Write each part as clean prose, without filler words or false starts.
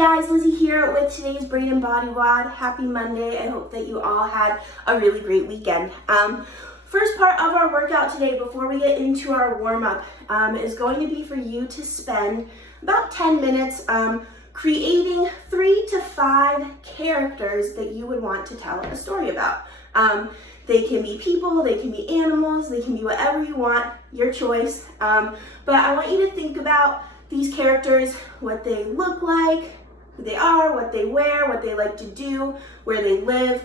guys, Lizzie here with today's Brain and Body WOD. Happy Monday. I hope that you all had a really great weekend. First part of our workout today before we get into our warm-up is going to be for you to spend about 10 minutes creating 3 to 5 characters that you would want to tell a story about. They can be people, they can be animals, they can be whatever you want, your choice. But I want you to think about these characters, what they look like, who they are, what they wear, what they like to do, where they live,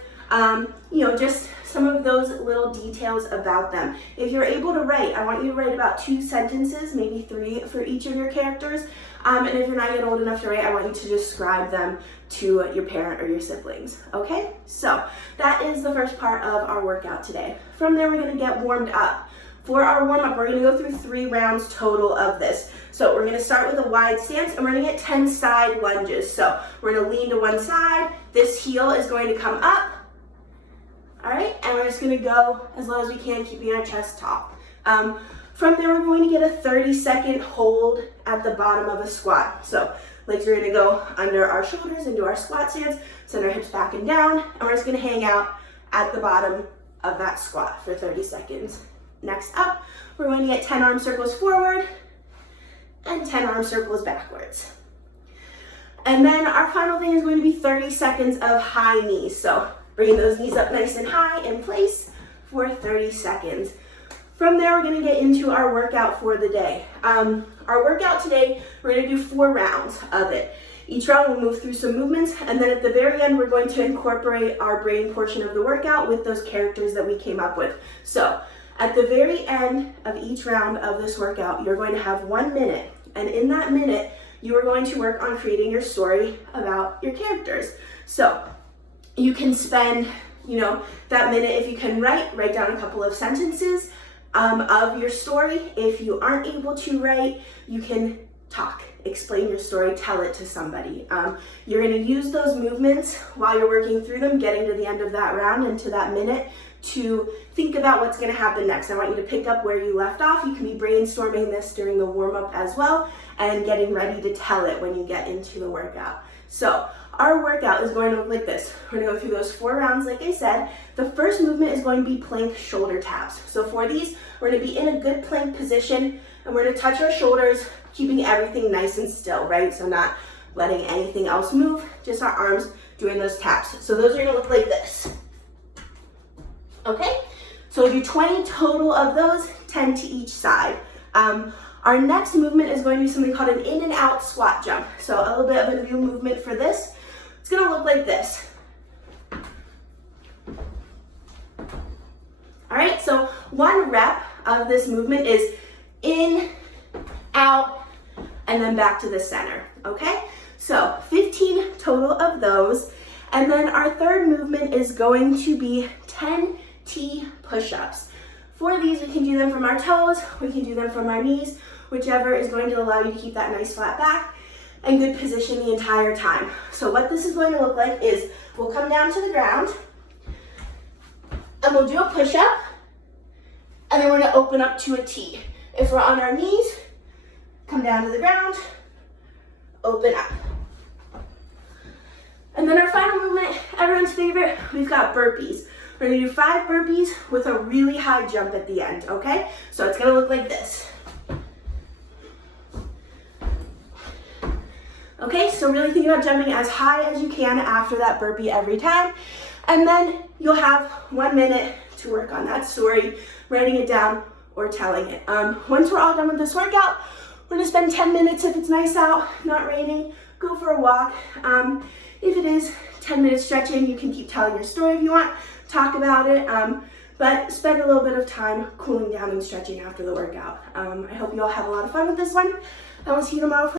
just some of those little details about them. If you're able to write, I want you to write about 2 sentences, maybe 3 for each of your characters. And if you're not yet old enough to write, I want you to describe them to your parent or your siblings, okay? So that is the first part of our workout today. From there, we're gonna get warmed up. For our warm-up, we're gonna go through 3 rounds total of this. So we're gonna start with a wide stance and we're gonna get 10 side lunges. So we're gonna lean to one side, this heel is going to come up, all right? And we're just gonna go as low as we can, keeping our chest tall. From there, we're going to get a 30-second hold at the bottom of a squat. So legs are gonna go under our shoulders into our squat stance, send our hips back and down, and we're just gonna hang out at the bottom of that squat for 30 seconds. Next up, we're going to get 10 arm circles forward and 10 arm circles backwards. And then our final thing is going to be 30 seconds of high knees. So bringing those knees up nice and high in place for 30 seconds. From there, we're going to get into our workout for the day. Our workout today, we're going to do 4 rounds of it. Each round we'll move through some movements, and then at the very end, we're going to incorporate our brain portion of the workout with those characters that we came up with. So at the very end of each round of this workout, you're going to have 1 minute, and in that minute, you are going to work on creating your story about your characters. So you can spend, that minute, if you can write down a couple of sentences of your story. If you aren't able to write, you can talk, explain your story, tell it to somebody. You're gonna use those movements while you're working through them, getting to the end of that round and to that minute to think about what's gonna happen next. I want you to pick up where you left off. You can be brainstorming this during the warm-up as well and getting ready to tell it when you get into the workout. So our workout is going to look like this. We're gonna go through those 4 rounds, like I said. The first movement is going to be plank shoulder taps. So for these, we're gonna be in a good plank position and we're gonna touch our shoulders, keeping everything nice and still, right? So not letting anything else move, just our arms doing those taps. So those are gonna look like this. Okay, so we'll do 20 total of those, 10 to each side. Our next movement is going to be something called an in and out squat jump. So a little bit of a new movement for this. It's gonna look like this. All right, so 1 rep of this movement is in, out, and then back to the center, okay? So 15 total of those. And then our third movement is going to be 10 T push-ups. For these, we can do them from our toes, we can do them from our knees, whichever is going to allow you to keep that nice flat back and good position the entire time. So what this is going to look like is we'll come down to the ground and we'll do a push-up and then we're gonna open up to a T. If we're on our knees, come down to the ground, open up. And then our final movement, everyone's favorite, we've got burpees. We're gonna do 5 burpees with a really high jump at the end, okay? So it's gonna look like this. Okay, so really think about jumping as high as you can after that burpee every time. And then you'll have 1 minute to work on that story, writing it down or telling it. Once we're all done with this workout, we're gonna spend 10 minutes if it's nice out, not raining, go for a walk. If it is 10 minutes stretching, you can keep telling your story if you want, talk about it, but spend a little bit of time cooling down and stretching after the workout. I hope you all have a lot of fun with this one. I will see you tomorrow for